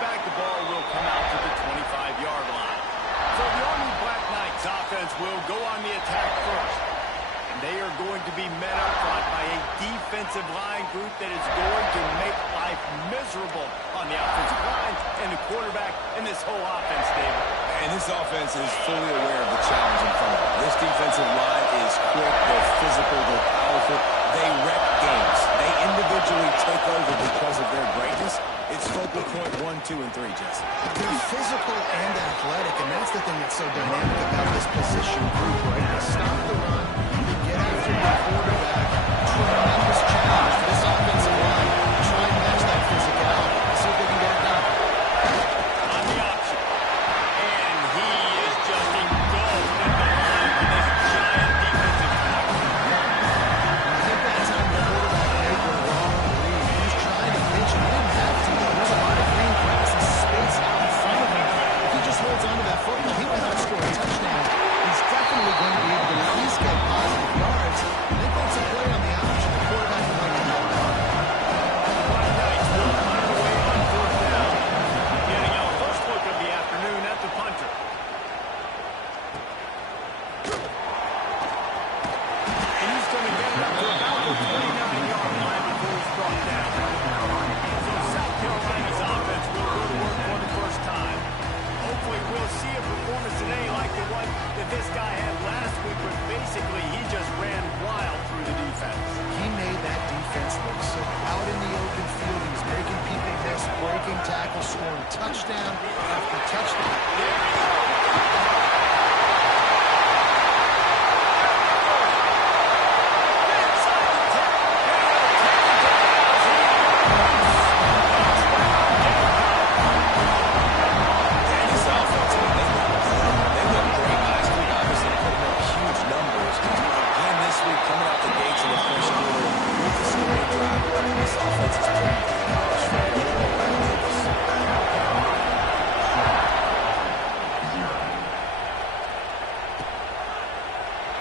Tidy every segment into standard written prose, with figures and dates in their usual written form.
back, the ball will come out to the 25-yard line. So the Army Black Knights offense will go on the attack first. And they are going to be met up front by a defensive line group that is going to make life miserable on the offensive line and the quarterback and this whole offense, David. And this offense is fully aware of the challenge in front of them. This defensive line is quick, they're physical, they're powerful, they wreck games. They individually take over because of their greatness. It's focal point 1, 2, and 3, Jesse. They're physical and athletic, and that's the thing that's so dynamic about this position group, right? They stop the run, they get after the quarterback. Tremendous challenge for this offensive line to try and match that physicality. Let's see if they can get it done. On the option. And he is just engulfed in the line with this giant defensive tackle. I think that time the quarterback made the wrong read. He was trying to pitch him. He didn't have to, though. There's a lot of green grass and space out in front of him. If he just holds onto that football, he will not score a touchdown. He's definitely going to be able to at least get positive yards. I think that's a play on the option. The quarterback would like to know about. Black Knights will punt it away on fourth down. Getting our first look of the afternoon at the punter. And he's going to get it up to about the 29-yard line before he's brought down. So South Carolina's offense will go to work for the first time. Hopefully we'll see a performance today like the one that this guy had last week, where basically he just ran wild through the defense. He made that defense look so out in the open field. He was making people miss, breaking tackles, scoring touchdown after touchdown. This offense, they looked great last week. Obviously, putting up huge numbers. Again, this week, coming out the gates in the first quarter with the scoring drive. This offense is pretty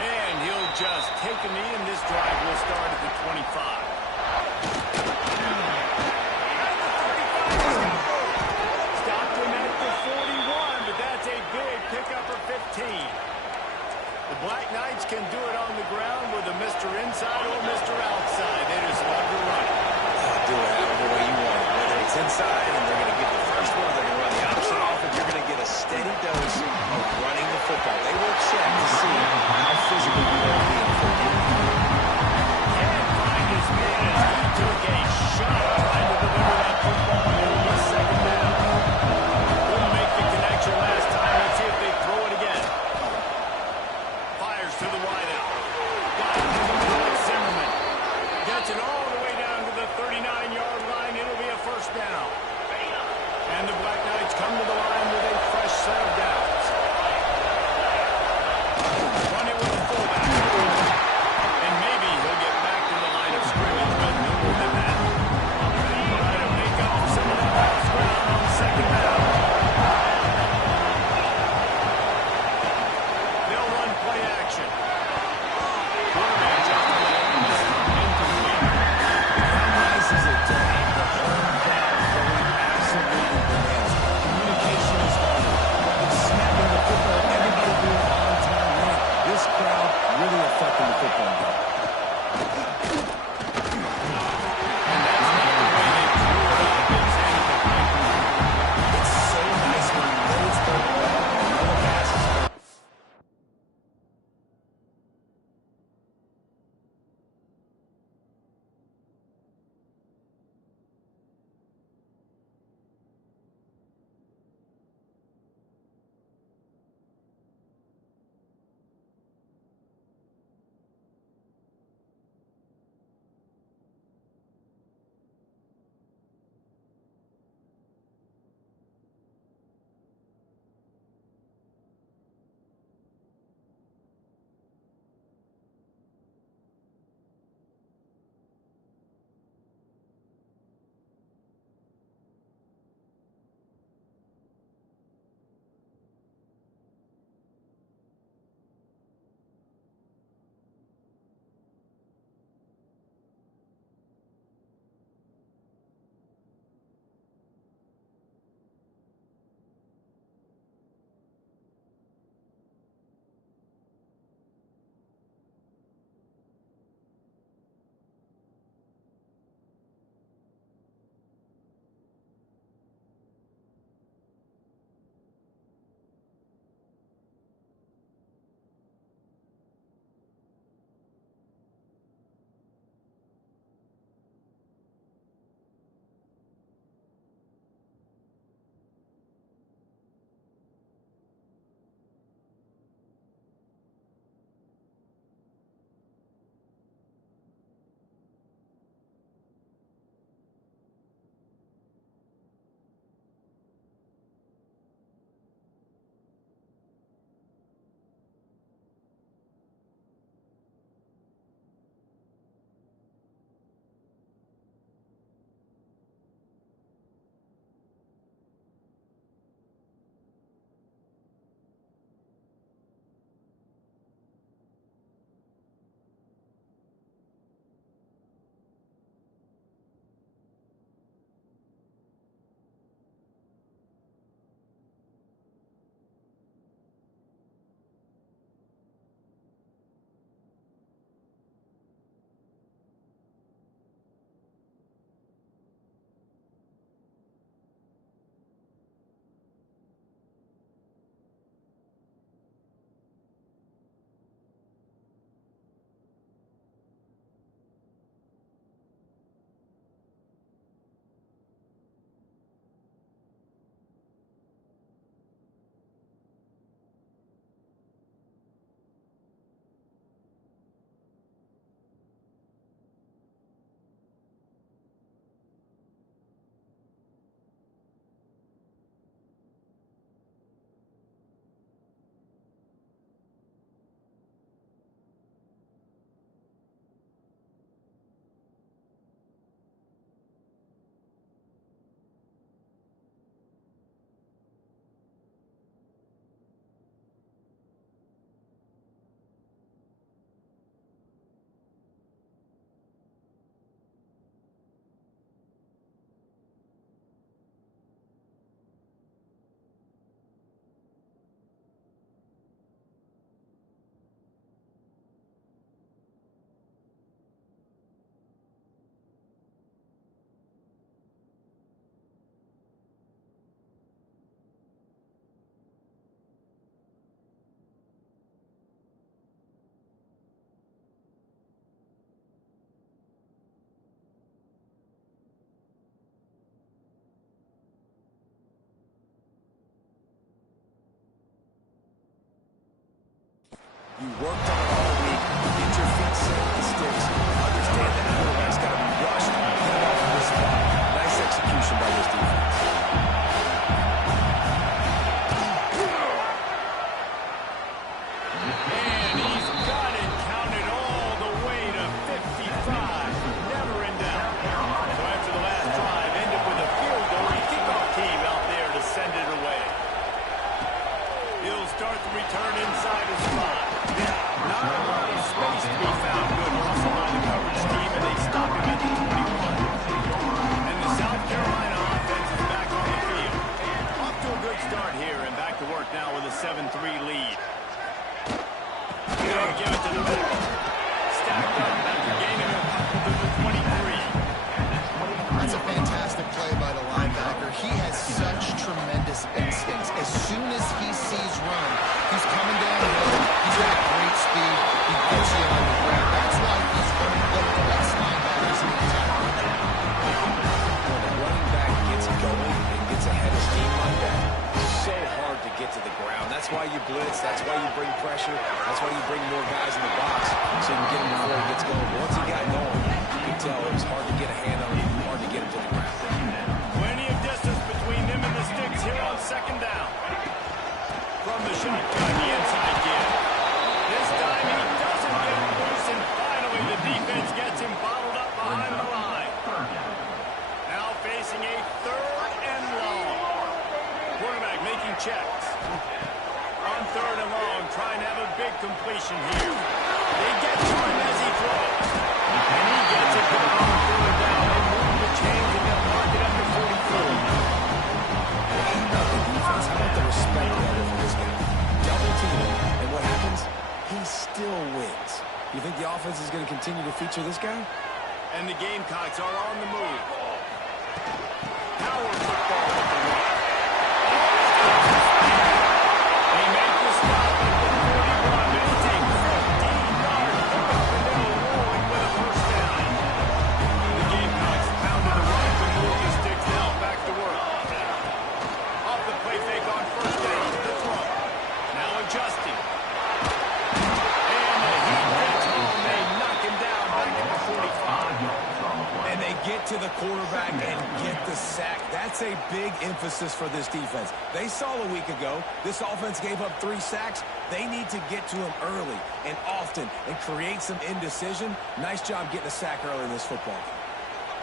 And he'll just take a knee, and this drive will start at the 25. Stopped him at the 41, but that's a big pickup for 15. The Black Knights can do it on the ground with a Mr. Inside or Mr. Outside. They just love to run it. do it however way you want it. Whether it's inside and they're going to get the first one, or they're going to run the option off, and you're going to get a steady dose of running the football. They will check to see how physical you are being for you. Can't find his man as he took a shot trying to deliver that football. It will be second down. Couldn't make the connection last time. Let's see if they throw it again. Fires to the wideout. Got it to the middle of Zimmerman. Gets it all the way down to the 39-yard line. It'll be a first down. And the Black Knights come to the line with a fresh set of downs. Run it with a fullback. And maybe he'll get back to the line of scrimmage, but no more than that. Try to make up for some of that lost ground on second down. They'll run play action. Quarterback just incomplete. How nice is it to have the home crowd going absolutely bananas? Communication You worked on it all week. Get your feet set with the sticks. Understand that quarterback's got to be rushed. Get him off of this spot. Nice execution by this defense. And he's got it counted all the way to 55. Never in doubt. So after the last drive ended with a field goal, the kickoff team out there to send it away. He'll start the return inside his spot. Not a lot of space to be found. Good hustle by the coverage team, and they stop him at the 21. And the South Carolina offense is back on the field. Off to a good start here, and back to work now with a 7-3 lead. They'll give it to the middle. Stacked up after gaining a couple to the 23. That's a fantastic play by the linebacker. He has such tremendous instincts. As soon as he sees run, he's coming downhill. He's got great speed. He gets you on the ground. That's why he's one of the best linebackers in the attack right now. When a running back gets going and gets ahead of steam like that, it's so hard to get to the ground. That's why you blitz. That's why you bring pressure. That's why you bring more guys in the box so you can get him before he gets going. But once he got going, you can tell it was hard to get a hand on him, hard to get him to the ground. Plenty of distance between them and the sticks here on second down. From the shotgun, the inside give. This time he doesn't get loose, and finally the defense gets him bottled up behind the line. Now facing a 3rd and long. Quarterback making checks. On 3rd and long, trying to have a big completion here. They get to him as he throws. And he gets it going on 3rd down. They move the chains and they'll mark it up to 44. How about the defense? How about the respect level for this guy? Double team him, and what happens? He still wins. You think the offense is going to continue to feature this guy? And the Gamecocks are on the move. Power football with the run. They make the stop at the 41, but it takes 15 yards to pick up the middle, rolling with a first down. The Gamecocks pounded the run to move the sticks now back to work. Off the play fake on first down, the throw. Now adjusting. And the heat gets home. They knock him down back at the 45. And they get to the quarterback and get the sack. That's a big emphasis for this defense. They saw a week ago, this offense gave up 3 sacks. They need to get to him early and often and create some indecision. Nice job getting a sack early in this football.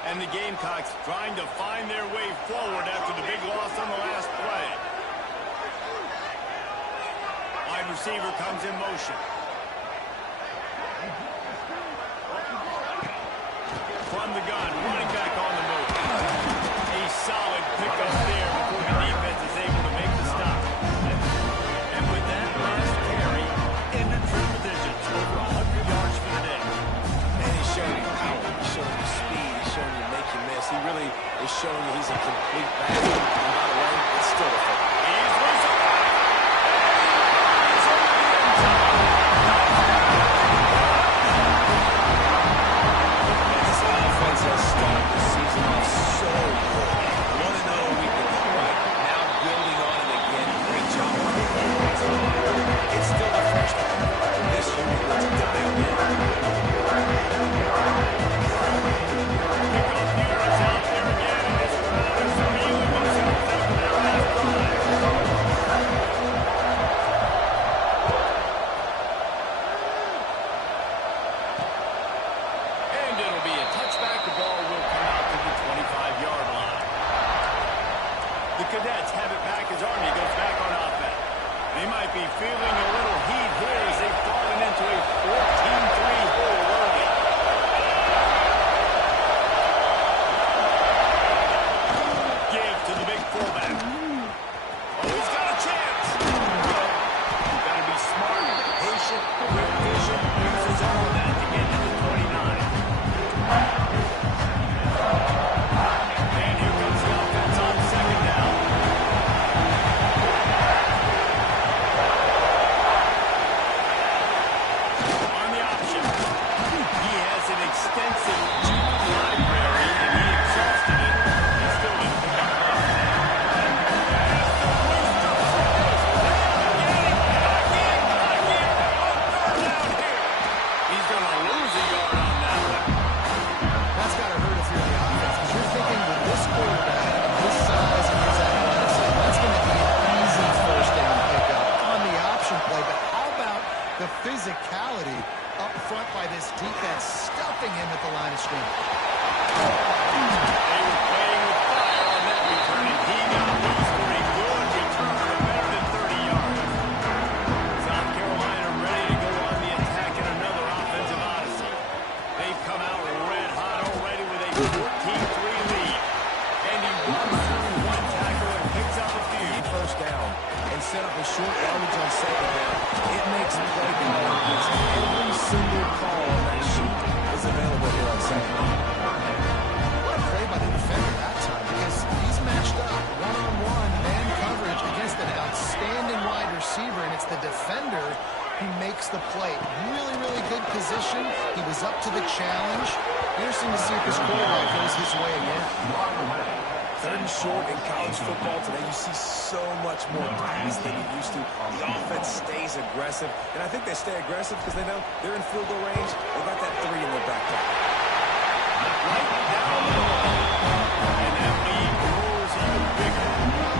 And the Gamecocks trying to find their way forward after the big loss on the last play. Wide receiver comes in motion. From the gun, running back on the move. A solid pickup there before the defense is able to make the stop. And with that last carry, into triple digits, over 100 yards for the day. And he's showing you power. He's showing you speed. He's showing you make you miss. He really is showing you he's a complete back. And by the way, it's still a football. He's losing it. He's over the end zone. This offense has started the season off so good. 1-0 week ago, right? Now building on it again. Great job on the offensive line. It's still the freshman. This unit looks dialed in. Pickup here is out there again, and this crowd is feeling themselves after their last drive. And it'll be a touchback. The ball will come out to the 25-yard line. The Cadets have it back as Army goes back on offense. They might be feeling a little heat here as they've fallen into a 14-3 hole early. Give to the big fullback. Oh, he's got a chance. You've got to be smart, patient, quick vision, uses all of that to get to the 29. And here comes the offense on second down. On the option. physicality up front by this defense, stuffing him at the line of scrimmage. They were playing with fire on that return, and he got loose for a good return of better than 30 yards. South Carolina ready to go on the attack in another offensive odyssey. They've come out red hot already with a 14-3 lead. And he runs through one tackle and picks up a few. First down and set up a short yardage on second down. It makes play conversions. Every single call on that sheet is available here on second down. What a play by the defender that time, because he's matched up one-on-one man coverage against an outstanding wide receiver, and it's the defender who makes the play. Really, really good position. He was up to the challenge. Interesting to see if his quarterback goes his way again. Third and short in college football today, you see so much more pass than you used to. The offense stays aggressive, and I think they stay aggressive because they know they're in field goal range. They've got that 3 in their back pocket. Right down the middle. And that lead grows even bigger.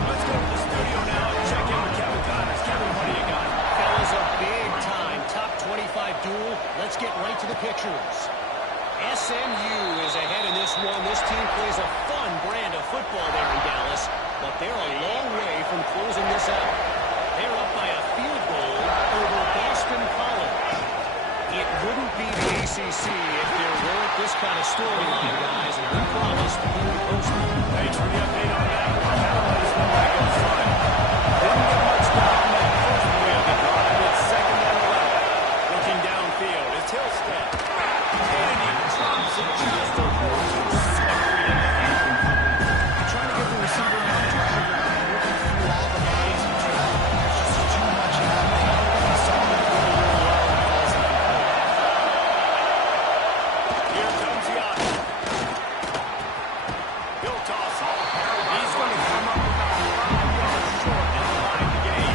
Let's go to the studio now and check in with Kevin Connors. Kevin, what do you got? Fellas, a big-time top 25 duel. Let's get right to the pictures. SMU is ahead in this one. This team plays a fun brand of football there in Dallas, but they're a long way from closing this out. They're up by a field goal over Boston College. It wouldn't be the ACC if there weren't this kind of storyline, guys, and we promised we would post it. Thanks for the update on that one. Let us know how it goes fine. Didn't get much time on that first play of the drive. It's second and 11. Looking downfield, it's Hillstead. And he drops it just a little too slippery in the hand. Trying to get the receiver on the drive, working through all the bodies and traffic. There's just too much happening. He saw him really, really well and falls incomplete. Here comes the option. He'll toss it. He's going to come up about 5 yards short at the line to gain.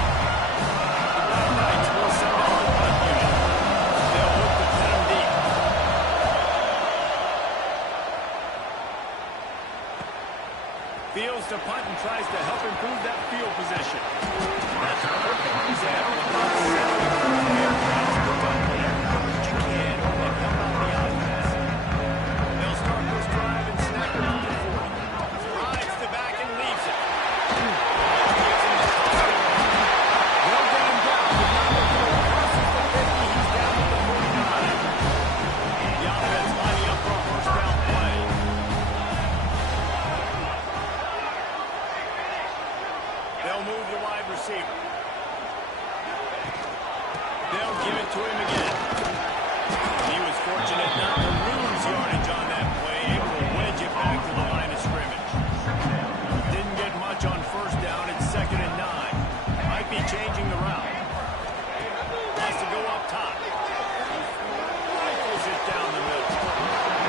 The Black Knights will send out the punt unit. They'll look to pin him deep. Fields to punt and tries to help improve that field position. That's a perfect example of how you can and help out the offense. They'll start this drive and snap it up to 40. Rides the back and leaves it. They'll get him down, but not before he crosses the 50. He's down at the 49. The offense lining up for a first down play. They'll move the wide receiver. They'll give it to him again. He was fortunate not to lose yardage on that play, able to wedge it back to the line of scrimmage. Didn't get much on first down. It's second and 9. Might be changing the route. Wants to go up top. Rifles it down the middle.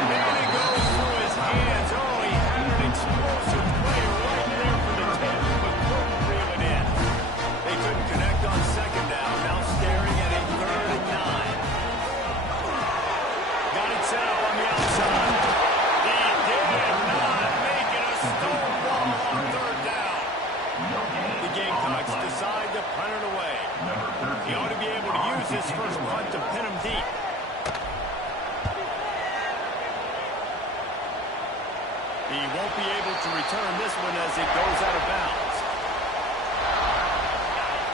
And it goes through his hands. Oh, he had an explosive player right there for the 10, but couldn't reel it in. They couldn't connect on second down. Now staring at a third and 9. Got it set up on the outside. He did not make it a stonewall on third down. The Gamecocks decide to punt it away. He ought to be able to use his first punt to pin him deep. He won't be able to return this one as it goes out of bounds.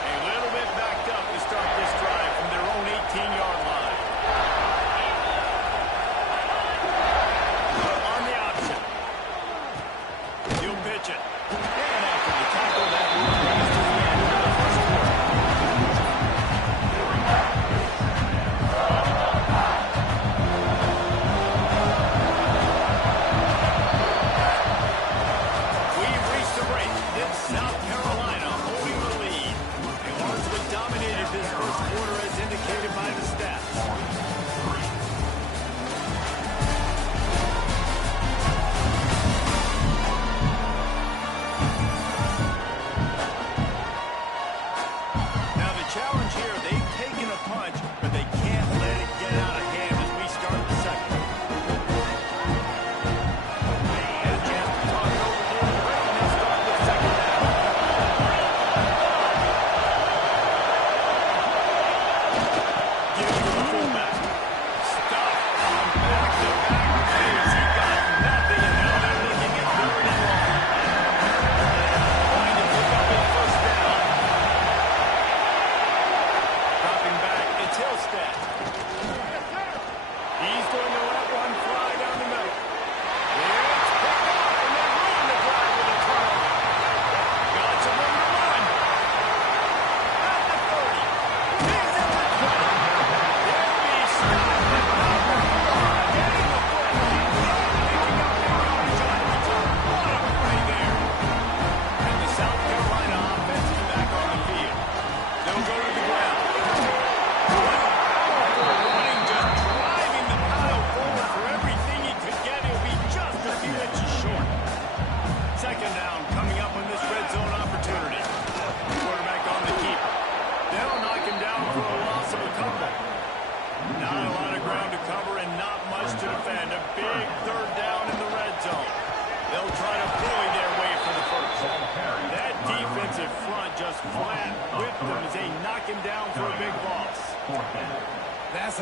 A little bit backed up to start this drive from their own 18-yard line. On the option. He'll pitch it. And after the tackle, that will bring us to the end of the first quarter. We've reached the break. It's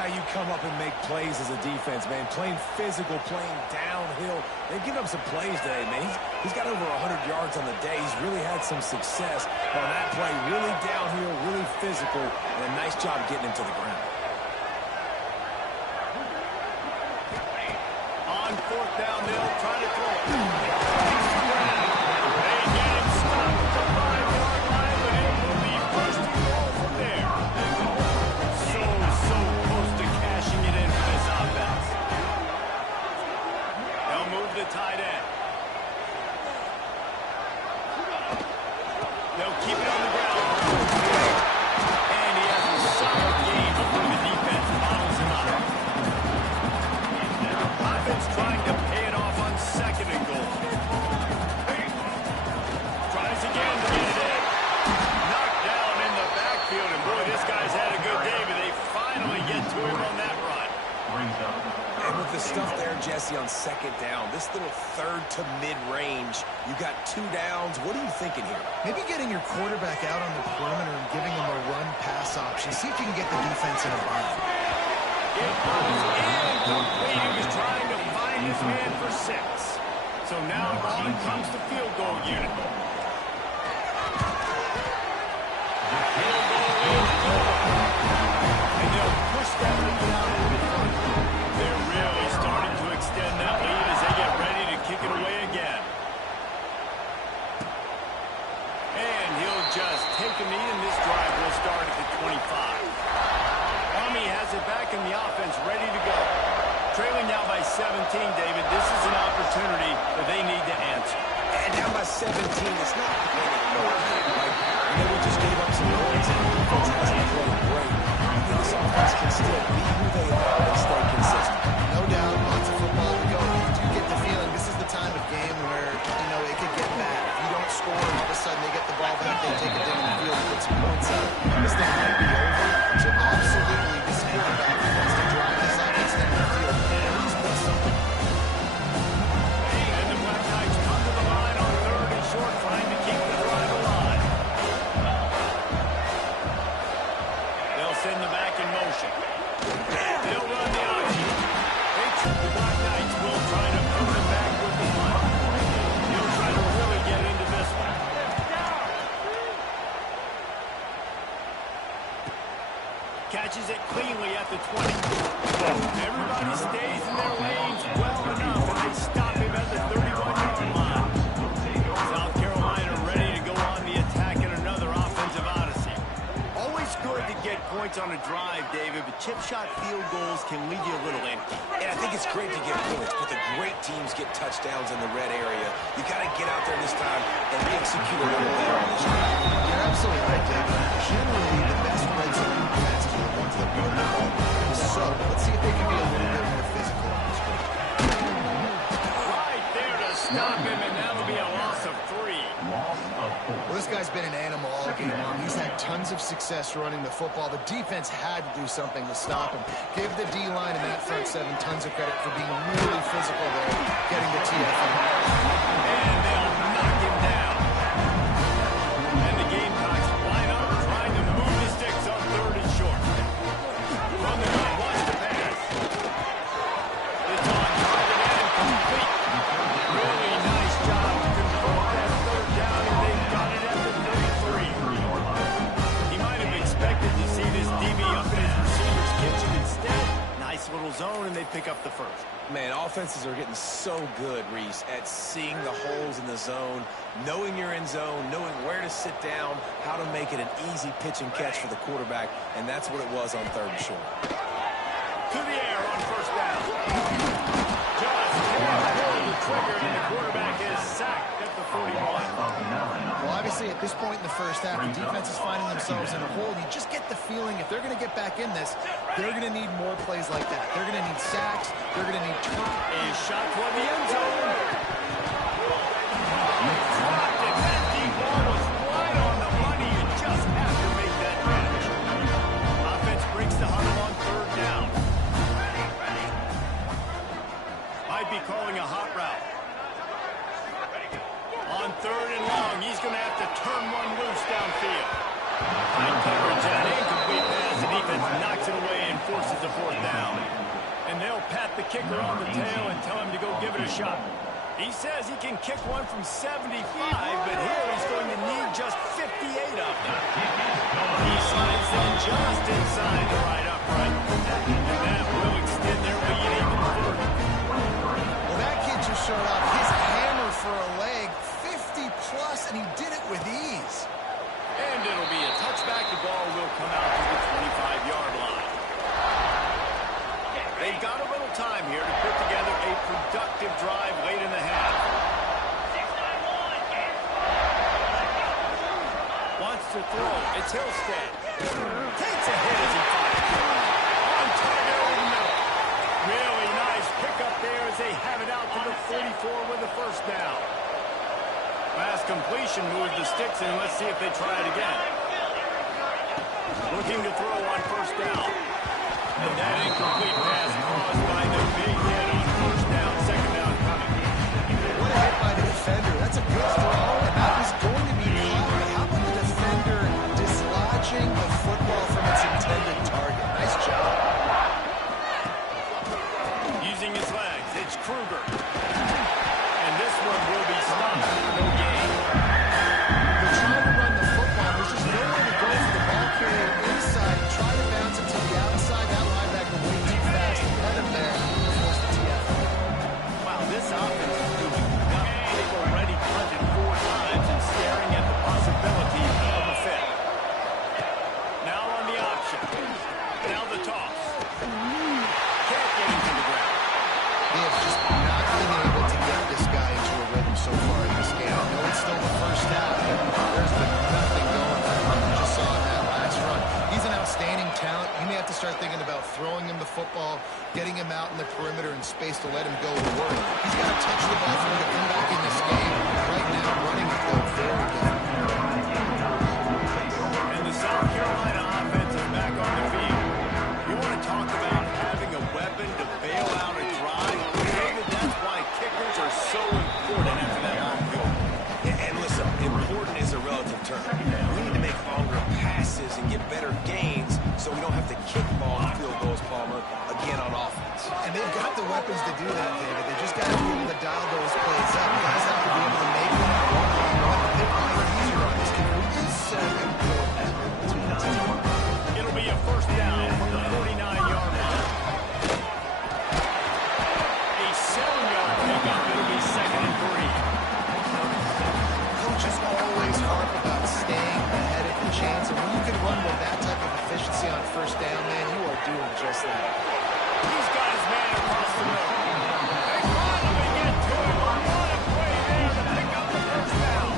how you come up and make plays as a defense, man. Playing physical, playing downhill. They've given up some plays today, man. He's got over 100 yards on the day. He's really had some success on that play. Really downhill, really physical, and a nice job getting him to the ground. On fourth down, they'll try to throw it. They get him stopped at the 5-yard line, but it will be first and goal from there. So close to cashing it in for this offense. They'll move the tight end. They'll keep it on the ground. And he has a solid game before the defense bottles him up. Offense trying to pay it off on second and goal. Tries again to get it in. Knocked down in the backfield, and boy, this guy's had a good day, but they finally get to him on that run. And with the stuff there, Jesse, on second down, this little third to mid-range, you got 2 downs. What are you thinking here? Maybe getting your quarterback out on the perimeter and giving him a run-pass option. See if you can get the defense in a bind. It was incomplete. He was trying to find his man for 6. So now along comes the field goal unit. Field goal is good. And they'll push that lead out a little bit further. They're really starting to extend that lead as they get ready to kick it away again. And he'll just take a knee, and this drive will start at the 25. Army has it back in the offense, ready to go. Trailing now by 17, David. This is an opportunity that they need to answer. And down by 17, it's not panic mode. Like, we just gave up some points, and the defense hasn't played great. This offense can still be who they are and stay consistent. No doubt, lots of football to go. You do get the feeling this is the time of game where, it could get bad. If you don't score, and all of a sudden they get the ball back, they take it down the field and put some points up. This thing might be over. So absolutely, this quarterback wants to drive this offense down the field. Please put something. And the Black Knights come to the line on third and short, trying to keep the drive alive. They'll send the back in motion. They'll run the option. The Black Knights will try to put him back with the punt. He'll try to really get into this one. Catches it cleanly at the 20. Everybody stays in their lanes well enough, and they stop him at the 31-yard line. South Carolina ready to go on the attack in another offensive odyssey. Always good to get points on a drive, David, but chip shot field goals can leave you a little empty. And I think it's great to get points, but the great teams get touchdowns in the red area. You got to get out there this time and execute a little better on this drive. You're absolutely right, David. Generally, the best red zone defenses are the ones that win the ball. So, let's see if they can be a little bit more physical on this one. Right there to stop him, and that'll be a loss of 3. Well, this guy's been an animal all game long. He's had tons of success running the football. The defense had to do something to stop him. Give the D-line and that front 7 tons of credit for being really physical there, getting the TFL. And they'll knock him down. And the Gamecocks line up, trying to move the sticks on third and short. From the gun, wants to pass. It's on target and complete. Really nice job to control that third down, and they've got it at the 33. He might have expected to see this DB up in his receiver's kitchen. Instead, nice little zone, and they pick up the first. Man, offenses are getting so good, Reese, at seeing the holes in the zone, knowing you're in zone, knowing where to sit down, how to make it an easy pitch and catch for the quarterback, and that's what it was on third and short. To the air on first down. Just can't pull the trigger, and the quarterback is sacked at the 41. Well, obviously, at this point in the first half, the defense is finding themselves in a hole. You just get the feeling if they're going to get back in this, they're going to need more plays like that. They're going to need sacks. They're going to need turnovers. A shot toward the end zone. Dropped it. That deep ball was right on the money. You just have to make that catch. Offense breaks the huddle on third down. Might be calling a hot route. On third and long, he's going to have to turn one loose downfield. High coverage and an incomplete pass. The defense knocks it away and forces a fourth And they'll pat the kicker on the tail and tell him to go give it a shot. He says he can kick one from 75, but here he's going to need just 58 of them. He slides in just inside the right upright. And that will extend their lead even further. Well, that kid just showed off his hammer for a leg, 50-plus, and he did it with ease. And it'll be a touchback. The ball will come out to the 25-yard line. They've got a little time here to put together a productive drive late in the half. Wants to throw. It's Hillstead. Takes a hit as he fires. On target over the middle. Really nice pickup there as they have it out to the 44 with a first down. Last completion moves the sticks in. Let's see if they try it again. Looking to throw on first down. And that incomplete pass caused by the big hit on first down, second down coming. What a hit by the defender. That's a good throw, and that was going to be caught. But how about the defender dislodging the football from its intended target? Nice job. Using his legs, it's Kruger. And this one will be stopped. No gain. They're trying to run the football. There's just nowhere to go for the ball carrier inside. Try to bounce it to the outside. That linebacker way too fast. Let him there. Force the TFL. Wow, this offense is doing nothing. They've already punted 4 times and staring at the possibility of a fifth. Now on the option. Now the toss. Can't get him to the ground. They have just not been able to get this guy into a rhythm so far in this game. I know it's still the first half, but there's been nothing going on. You just saw in that last run. He's an outstanding talent. You may have to start thinking about throwing him the football, getting him out in the perimeter and space to let him go to work. He's got to touch the ball for him to come back in this game. Right now, running it, though, very good. And the South Carolina offense is back on the field. You want to talk about having a weapon to bail out a drive? David, that's why kickers are so important after that long field. And listen, important is a relative term. We need to make longer passes and get better gains so we don't have to kick ball and field goals, Palmer, again on offense. And they've got the weapons to do that, David. They just got to be able to dial those plays up. Guys have to be able to make them one-on-one. They find it easier on this kid who is so important to the team. It'll be a first down from the 49-yard line. A 7-yard pickup. It'll be 2nd and 3. Coaches always harp about staying ahead of the chains, and when you can run with that type of efficiency on first down, man, you are doing just that. He's got his man across the middle. They finally get to him. What a play there to pick up the first down.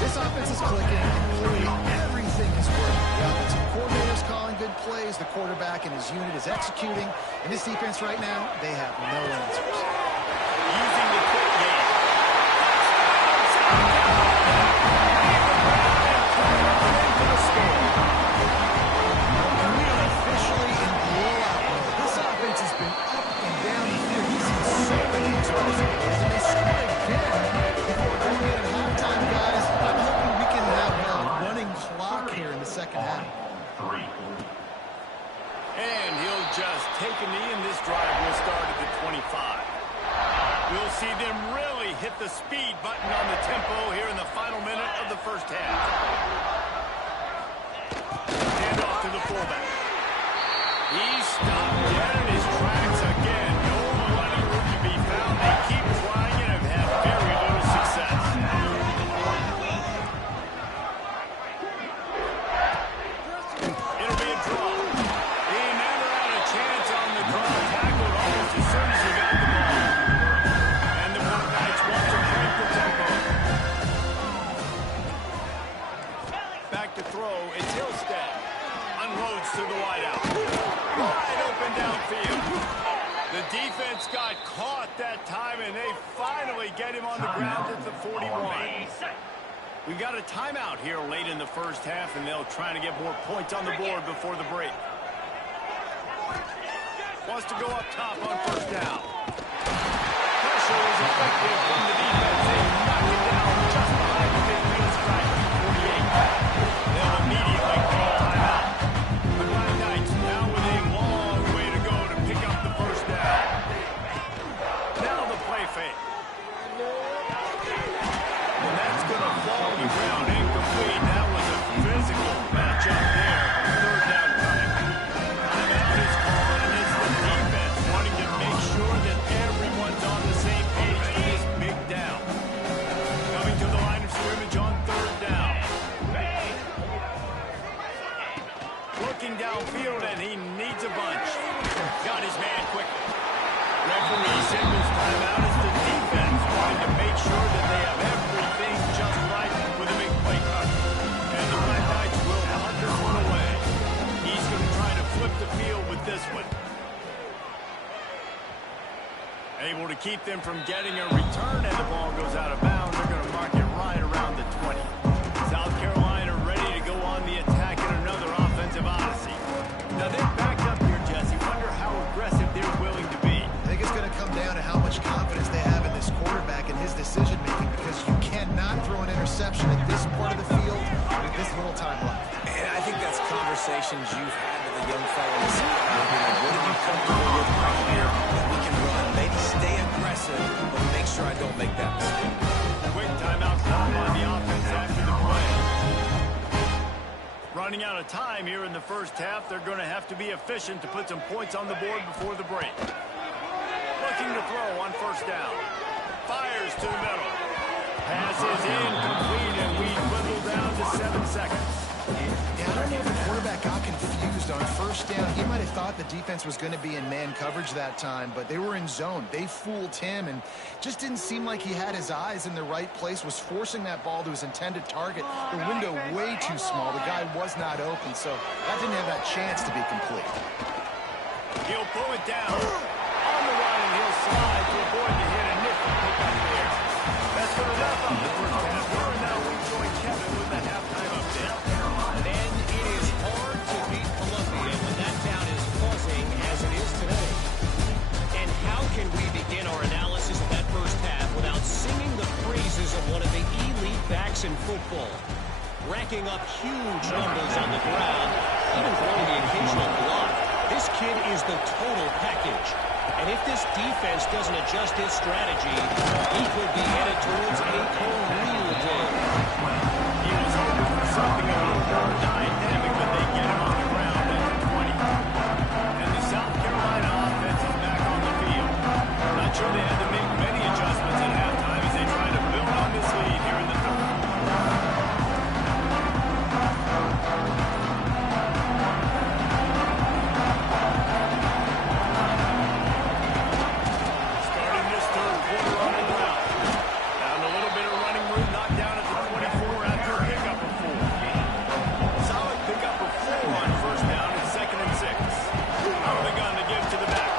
This offense is clicking, and clearly everything is working. The offensive coordinator's calling good plays, the quarterback and his unit is executing, and this defense right now, they have no answers. Using the quick game. Into the score. And we are officially in blowout mode. This offense has been up and down the field. We've seen so many explosive plays, and they score again before going in at halftime, guys. I'm hoping we can have a running clock here in the second half. And he'll just take a knee, and this drive will start at the 25. We'll see them really hit the speed button on the tempo here in the final minute of the first half. Hand off to the fullback. He's stopped dead in his tracks again. No running room to be found. They keep trying and have had very little success. It'll be a draw. He never had a chance on the draw. Tackled almost as soon as he got the ball. And the Blue Knights want to crank the tempo. Back to throw. It's Hillstead. Unloads to the wideout. Wide open downfield. The defense got caught that time, and they finally get him on the ground at the 41. We've got a timeout here late in the first half, and they'll try to get more points on the board before the break. Wants to go up top on first down. Pressure is effective from the defense. They knock it down just behind the midfield stripe at 48. They'll immediately call timeout. The Black Knights now with a long way to go to pick up going to fall to the ground. Incomplete. That was a physical matchup there. Third down coming. Timeout is called, and it's the defense wanting to make sure that everyone's on the same page for this big down. Coming to the line of scrimmage on third down. Looking downfield, and he needs a bunch. Got his man quickly. Referee signals timeout as the defense wanting to make sure that they have everything just right with a big play cut. And the Black Knights will hunt this one away. He's going to try to flip the field with this one. Able to keep them from getting a return, and the ball goes out of bounds. They're going to mark it right around the 20. South Carolina ready to go on the attack in another offensive odyssey. Now they're backed up here, Jesse. Wonder how aggressive they're willing to be. I think it's going to come down to how much confidence they have in this quarterback and his decision-making, because you cannot throw an interception at this part of the field with this little time left. And I think that's conversations you've had with a young fellow. Like, what are you comfortable with right here that we can run? Maybe stay aggressive, but make sure I don't make that mistake. Quick timeout call on the offense after the play. Running out of time here in the first half. They're going to have to be efficient to put some points on the board before the break. Looking to throw on first down. Fires to the middle. Pass is incomplete, and we dwindle down to 7 seconds. Yeah, I don't know if the quarterback got confused on first down. He might have thought the defense was going to be in man coverage that time, but they were in zone. They fooled him, and just didn't seem like he had his eyes in the right place, was forcing that ball to his intended target. The window way too small. The guy was not open, so that didn't have that chance to be complete. He'll pull it down. On the run, and he'll slide to avoid the hit and nifty pick up there. That's going to wrap up the first half. Here now we join Kevin with the halftime update. And it is hard to beat Columbia when that town is buzzing as it is today. And how can we begin our analysis of that first half without singing the praises of one of the elite backs in football? Racking up huge numbers on the ground, even throwing the occasional block. This kid is the total package. And if this defense doesn't adjust its strategy, he could be headed towards a career day. He was hoping for something a little more dynamic, but they get him on the ground at the 20. And the South Carolina offense is back on the field. Not sure they had to make many adjustments at halftime as they try to build on this lead here in the third. Starting this third quarter on the ground. Found a little bit of running room, knocked down at the 24 after a pickup of 4. Solid pickup of 4 on first down and 2nd and 6. Out of the gun to give to the back.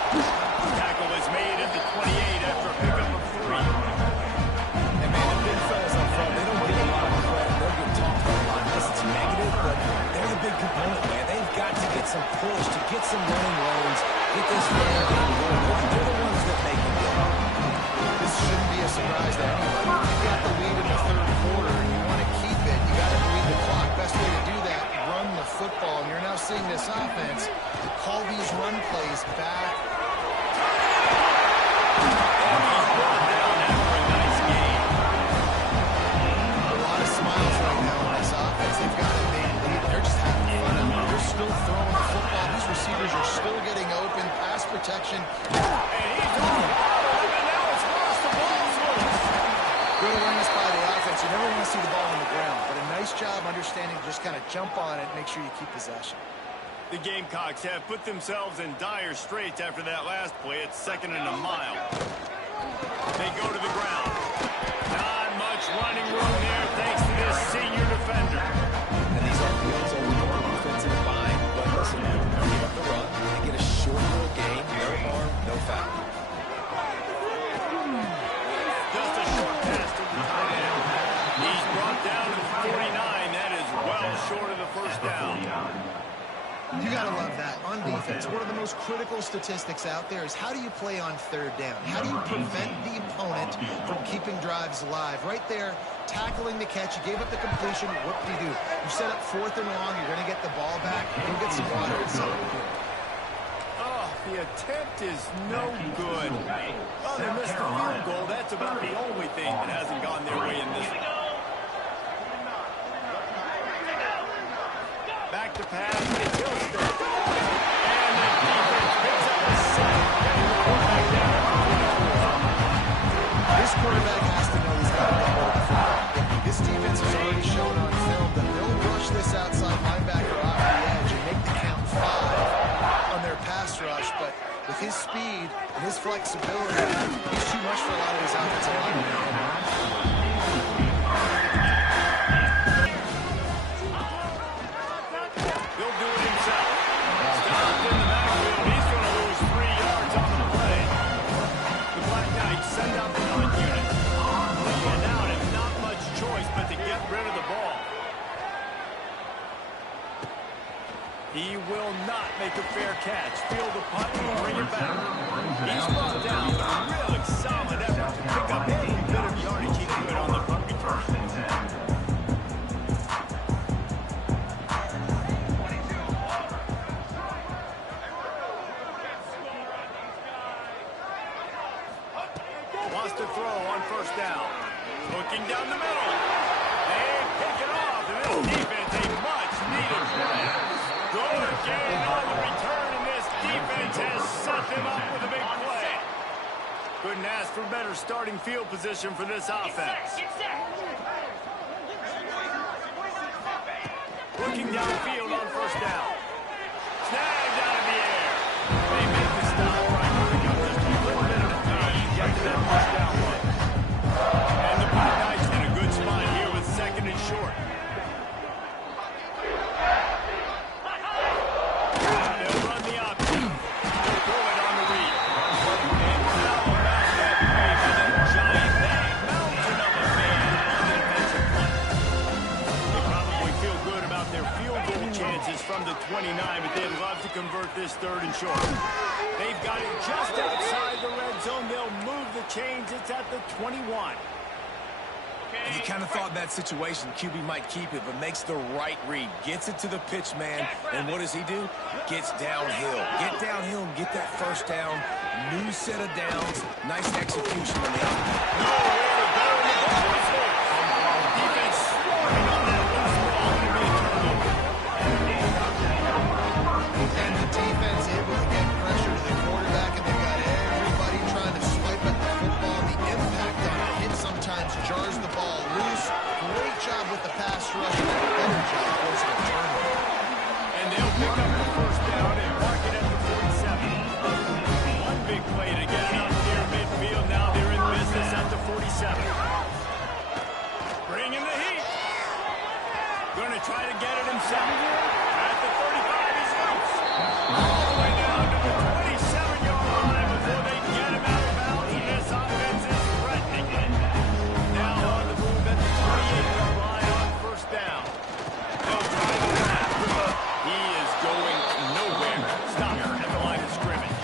Tackle is made at the 28 after a pickup of 3. And man, the big fellas up front, they don't get a lot of credit. They'll get talked about a lot unless it's negative, but they're the big component, man. They've got to get some push, to get some running lanes, get this running game going. They're the ones that make it go. This shouldn't be a surprise to anybody. You got the lead in the third quarter, and you want to keep it. You got to bleed the clock. Best way to do that, run the football. And you're now seeing this offense call these run plays back. A lot of smiles right now on this offense. They've got a big lead. They're just having fun. They're still throwing the football. These receivers are still getting open. Pass protection. And he's on the ball, and now it's across the ball. Good awareness by the offense. You never want to see the ball on the ground, but a nice job understanding to just kind of jump on it, make sure you keep possession. The Gamecocks have put themselves in dire straits after that last play. It's 2nd and a mile. They go to the ground. Not much running room there thanks to this senior defender. And these RPOs are more offensive line, but listen, give up the run. They get a short little gain, no harm, no foul. Just a short pass to the tight end. He's brought down to 49. That is well short of the first down. You got to love that. On defense, one of the most critical statistics out there is how do you play on third down? How do you prevent the opponent from keeping drives alive? Right there, tackling the catch. You gave up the completion. What do? You set up 4th and long. You're going to get the ball back. You'll get some water and something. Oh, the attempt is no good. Oh, they missed the field goal. That's about the only thing that hasn't gone their way in this one. Back to pass. It will stay. And the defense picks up a sack. Getting the quarterback down at the 24. This quarterback has to know he's got to get hold of the football. This defense has already shown on film that they'll rush this outside linebacker off the edge and make the count 5 on their pass rush. But with his speed and his flexibility, he's too much for a lot of these offensive linemen. He will not make a fair catch. Field the punt and bring it back. He's brought down with a really solid effort to pick up every bit of yardage he could on the punt return. Wants to throw on first down. Looking down the middle. They pick it off. And this defense, a much-needed play. Good game on the return, and this defense has set them up with a big play. Couldn't ask for better starting field position for this offense. Looking downfield on first down. Snagged out of the air. They make the stop right when they got just a little bit of time to get to that first down run. And the Black Knights in a good spot here with second and short. From the 29, but they'd love to convert this third and short. They've got it just outside the red zone. They'll move the chains. It's at the 21. And you kind of thought that situation, QB might keep it, but makes the right read. Gets it to the pitch man, and what does he do? Gets downhill. Get downhill and get that first down. New set of downs. Nice execution on the outside. Nowhere to go in the ball is there. Defense swarming on that loose ball. It'll be a turnover. And the defense able to get pressure to the quarterback, and they've got everybody trying to swipe at the football. The impact on a hit sometimes jars the ball loose. Great job with the pass rush. Better job forcing a turnover. And they'll pick up the first down and mark it at the 47. One big play to get it up near midfield. Now they're in business at the 47. Bringing the heat. Going to try to get it himself. At the 35, he's loose. All the way down to the 27-yard line before they get him out of bounds, and this offense is threatening it. Now on the move at the 28-yard line on first down. They'll try the pass. He is going nowhere. Stop at the line of scrimmage.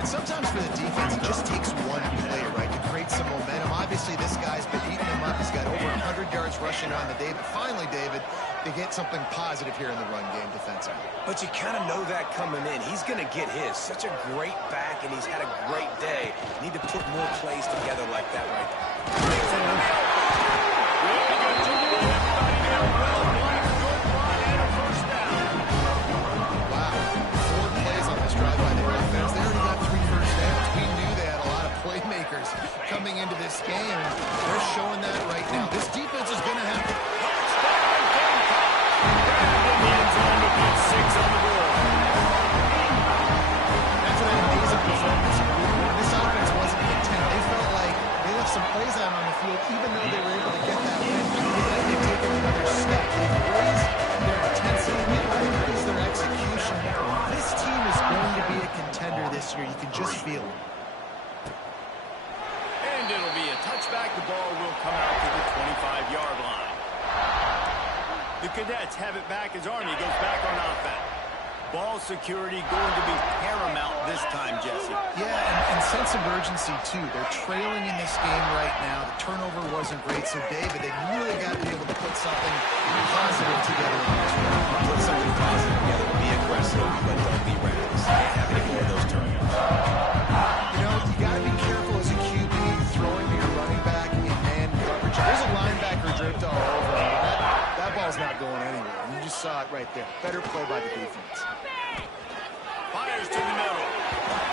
And sometimes for the defense, it just takes one play, right, to create some momentum. Obviously, this guy's been eating them up. He's got over 100 yards rushing on the day. But finally, David, they get something positive here in the run game defensively. But you kind of know that coming in. He's going to get his. Such a great back, and he's had a great day. Need to put more plays together like that right there. Wow, 4 plays on this drive by the offense. They already got 3 first downs. We knew they had a lot of playmakers coming into this game. They're showing that right now. This defense is going to have to... Six on the board. That's an amazing performance. This offense wasn't content. They felt like they left some plays out on the field, even though they were able to get that win. They've taken another step. They've raised their intensity. They've raised their execution. This team is going to be a contender this year. You can just feel it. And it'll be a touchback. The ball will come out to the 25-yard line. The Cadets have it back as Army goes back on offense. Ball security going to be paramount this time, Jesse. Yeah, and sense of urgency, too. They're trailing in this game right now. The turnover wasn't great, so David, they really got to be able to put something positive together in this one. Put something positive together. Be aggressive, but don't be reckless. Can't have any more of those turnovers. You know, you got to be careful as a QB throwing to your running back in man coverage. There's a linebacker draped all over him. That ball's not going anywhere. just saw it right there. Better play by the defense. Fires to the middle.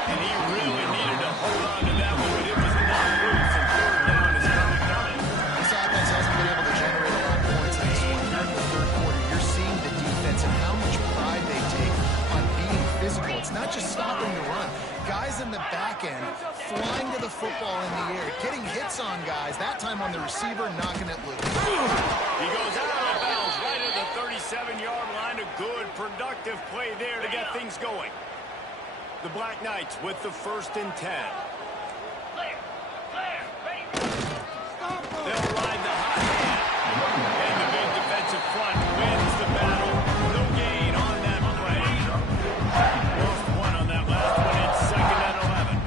And he really needed to hold on to that one, but it was not loose, and third down is coming. This offense hasn't been able to generate a lot of points in this one. Here in the third quarter, you're seeing the defense and how much pride they take on being physical. It's not just stopping the run. Guys in the back end flying to the football in the air, getting hits on guys, that time on the receiver, knocking it loose. He goes out of bounds right at the 37-yard line. A good, productive play there to get things going. The Black Knights with the 1st and 10. They'll ride the hot hand. And the big defensive front wins the battle. No gain on that play. Lost one on that last one. It's 2nd and 11.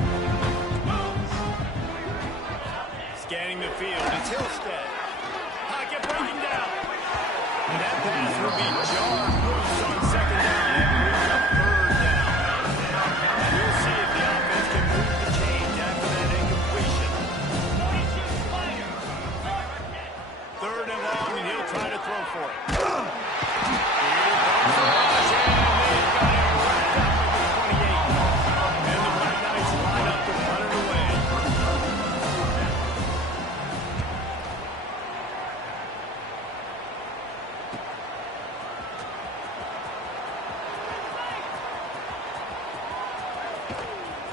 Scanning the field. It's Hillstead. Pocket breaking down. And that pass will be jarred loose on 2nd down. And brings up 3rd down. We'll see if the offense can move the chains after that incompletion. 3rd and long, and he'll try to throw for it. Here comes the rush, and they've got it wrapped up at the 28. And the Black Knights line up to punt it away.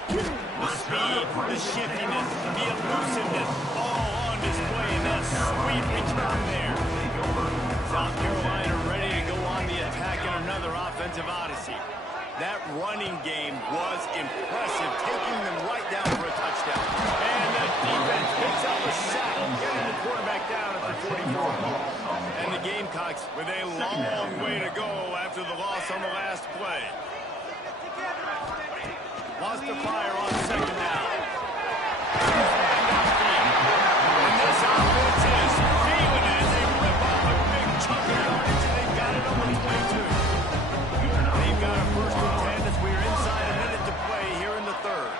The speed, the shiftiness, the elusiveness, all on display in that sweet return there. South Carolina ready to go on the attack in another offensive odyssey. That running game was impressive, taking them right down for a touchdown. And that defense picks up a sack, getting the quarterback down at the 44. And the Gamecocks with a long way to go after the loss on the last play. Lost the fire on 2nd down. And this offense is feeling it as they rip off a big chunk of yardage, and they've got it on the 22. They've got a 1st and 10 as we're inside a minute to play here in the 3rd.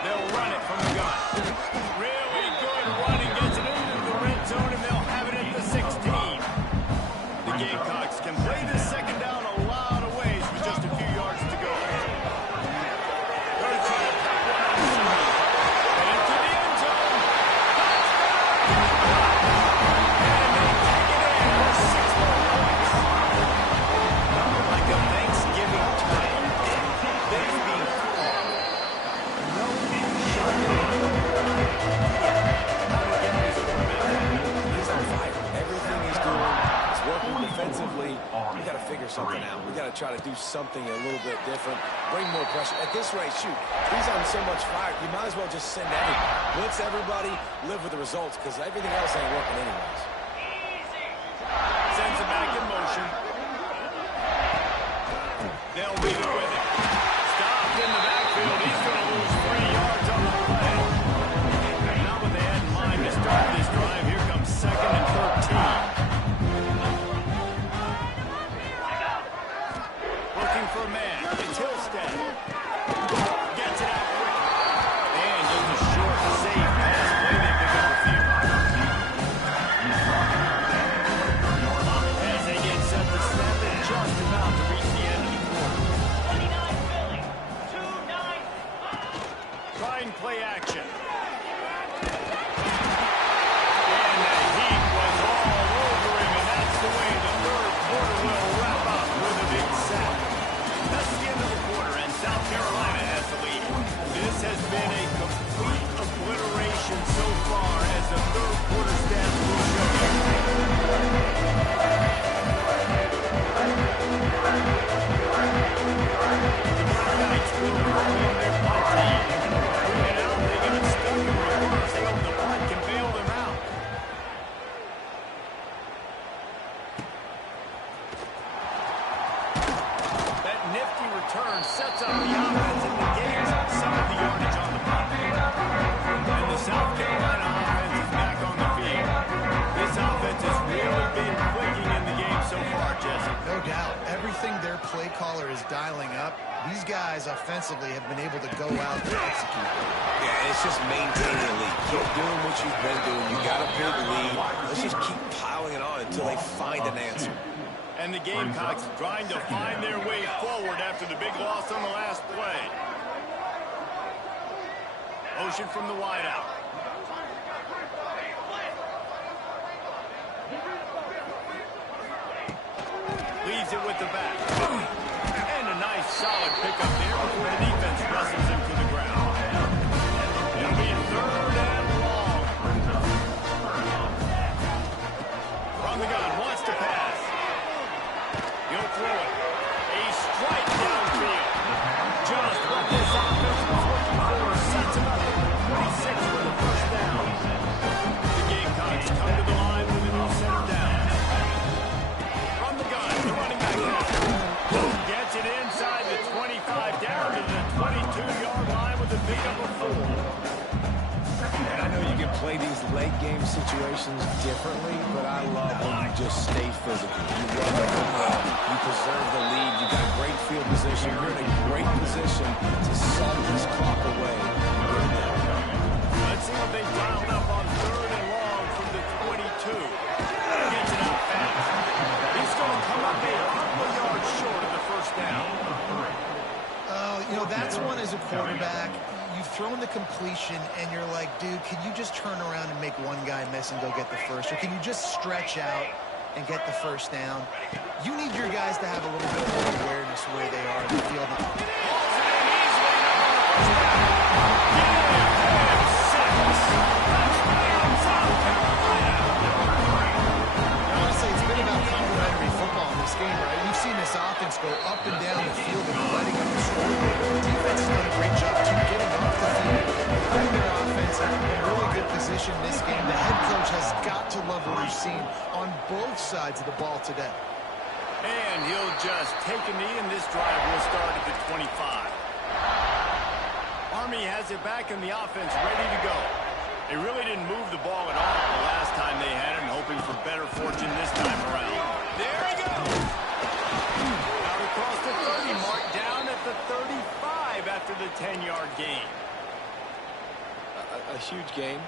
They'll run it from the gun. Really good running, gets it into the red zone, and they'll have it at the 16. The Gamecocks can play this 2nd down a lot of ways with just a few yards to go. They're going to try to pop one on the screen. And into the end zone. And they kick it in for 6 more points. Like a Thanksgiving turkey. They've been He's on fire. Everything he's doing is working defensively. We got to figure something out. We got to try to do something a little bit different. Bring more pressure. At this rate, shoot, he's on so much fire, you might as well just send everybody. Blitz everybody, live with the results, because everything else ain't working anyways. Sends it back in motion. They'll leave it with it. Stopped in the backfield. He's going to lose 3 yards on the play. Not what they had in mind to start this drive. Here comes 2nd and 13. Looking for a man. It's Hillstead. Gets it out quick. And just a short, safe pass play. They pick up a few. As they get set to snap it just about to reach the end of the quarter. Try and play action. And the heat was all over him, and that's the way the 3rd quarter will wrap up with a big sack. That's the end of the quarter, and South Carolina has the lead. This has been a complete obliteration so far, as the 3rd quarter stats will show you. The Black Knights will reclaim their punt team. And out they got stuck in reverse. They hope the punt can bail them out. That nifty return sets up the offense and negates some of the yardage on the punt. And the South Carolina offense is back on the field. This offense has really been clicking in the game so far, Jesse. No doubt. Everything their play caller is dialing up, These guys offensively have been able to go out and execute. Yeah, it's just maintaining the lead. Keep doing what you've been doing. You got a big lead. Let's just keep piling it on until they find an answer. And the Gamecocks trying to find their way forward after the big loss on the last play. Motion from the wideout. Leaves it with the back. And a nice solid pickup there before the defense wrestles him to the ground. It'll be 3rd and long. From the gun, wants to pass. He'll throw it. A strike downfield. Just what this offense was looking for. Sets him up at 26 for the first down. The Gamecocks come to the line with a new center down. From the gun, the running back gets it inside the 25, down to the 22-yard line with a pickup of 4. And I know you can play these late game situations differently, but I love when you just stay physical. You run the football, you preserve the lead, you got great field position, you're in a great position to suck this clock away. Let's see what they dialed up on 3rd and long from the 22. Gets it out fast. He's going to come up a couple of yards short of the first down. You know, that's one as a quarterback. You've thrown the completion, and you're like, dude, can you just turn around and make one guy miss and go get the first? Or can you just stretch out and get the first down? You need your guys to have a little bit more awareness where they are in the field. Honestly, it's been about complementary football in this game, right? We've seen this offense go up and down the field and letting up the score. The defense has done a great job, too, getting off the field, putting their offense in a really good position in this game. The head coach has got to love what he's seen on both sides of the ball today. And he'll just take a knee, and this drive will start at the 25. Army has it back in the offense, ready to go. They really didn't move the ball at all the last time they had it, hoping for better fortune this time around. There he goes! Out across the 30 mark, down at the 35 after the 10-yard gain. A huge game.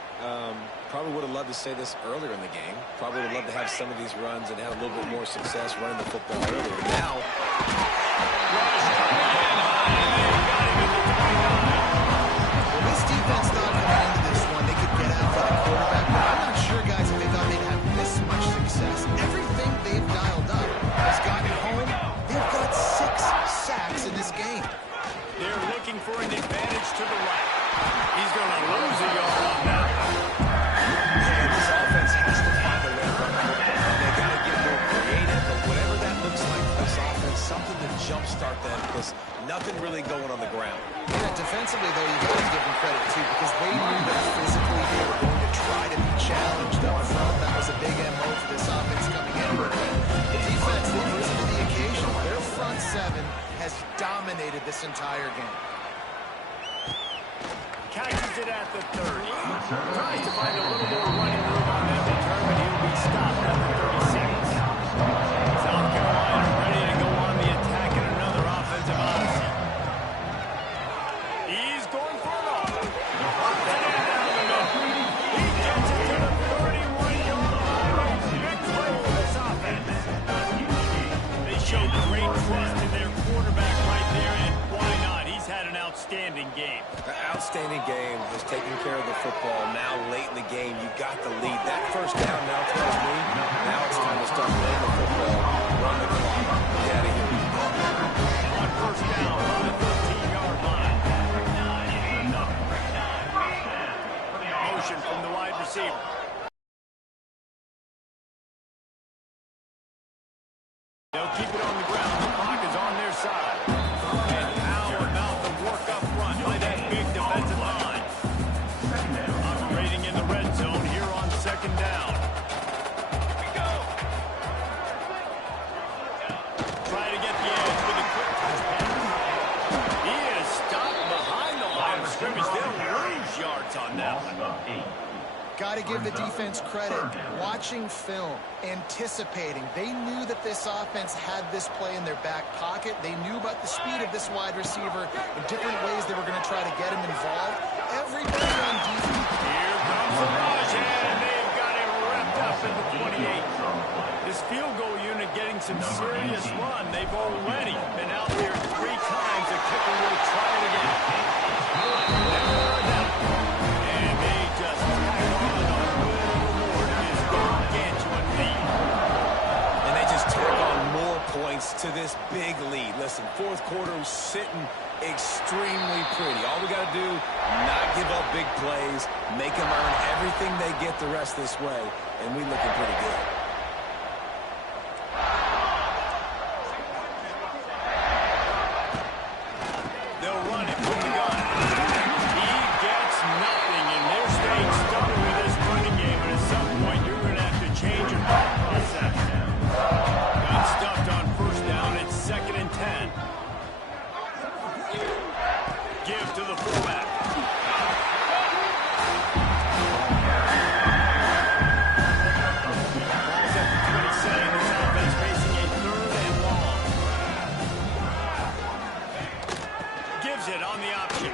Probably would have loved to say this earlier in the game. Probably would have loved to have some of these runs and have a little bit more success running the football earlier. Now, well, this defense thought coming into this one they could get after the quarterback, but I'm not sure, guys, if they thought they'd have this much success. Everything they've dialed up has gotten home. They've got 6 sacks in this game. They're looking for an advantage to the right. He's going to lose a yard on that. and this offense has to find a way to run the football. They got to get more creative, but whatever that looks like for this offense, something to jumpstart them because nothing really going on the ground. Yeah, defensively, though, you got to give them credit, too, because they knew that physically they were going to try to be challenged up front. That was a big MO for this offense coming in. The defense, they've risen to the occasion. Their front 7 has dominated this entire game. Catches it at the 30. Tries to find a little more running room on that return, but he'll be stopped at the 36. South Carolina ready to go on the attack in another offensive odyssey. He's going for it all. Up and down the middle. He gets it to the 31-yard line. Big play for this offense. They showed great trust in their quarterback right there, and why not? He's had an outstanding game. Outstanding game, was taking care of the football. Now, late in the game, you got the lead. That first down now tells me now it's time to start running the football, run the clock, get out of here. On first down on the 13-yard line. Motion from the wide receiver. They'll keep it on the ground. The clock is on their side. And how about the work up front by that big defensive line? Operating in the red zone here on second down. Try to get the edge with a quick touch pass. He is stopped behind the line of scrimmage. They'll lose yards on that one. Got to give the defense credit. Watching film, anticipating. They knew that this offense had this play in their back pocket. They knew about the speed of this wide receiver and different ways they were going to try to get him involved. Everybody on defense. Here comes the rush, and they've got him wrapped up at the 28. This field goal unit getting some serious run. They've already been out there 3 times. The kicker will try it again. And they just tack on a little more to this gargantuan lead. And they just tack on more points to this big lead. Listen, fourth quarter sitting extremely pretty. All we got to do, not give up big plays, make them earn everything they get the rest this way, and we looking pretty good. They'll run it from the gun. He gets nothing, and they're staying stubborn with this running game, but at some point you're going to have to change your thought process. Got stuffed on first down. It's 2nd and 10. Give to the fullback. Ball's at the 27. This offense facing a 3rd and long. Gives it on the option.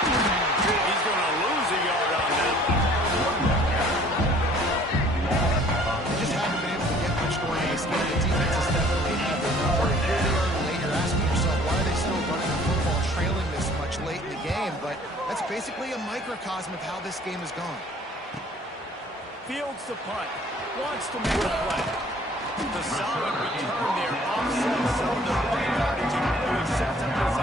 He's going to lose a yard on that one. They just haven't been able to get much going in this game. The defense has definitely had the number. Here they are late. You're asking yourself, why are they still running the football trailing this much late in the game? But that's basically a microcosm of how this game has gone. Fields the punt. Wants to make a play. The solid return there offsets some of the punt yardage and really sets up his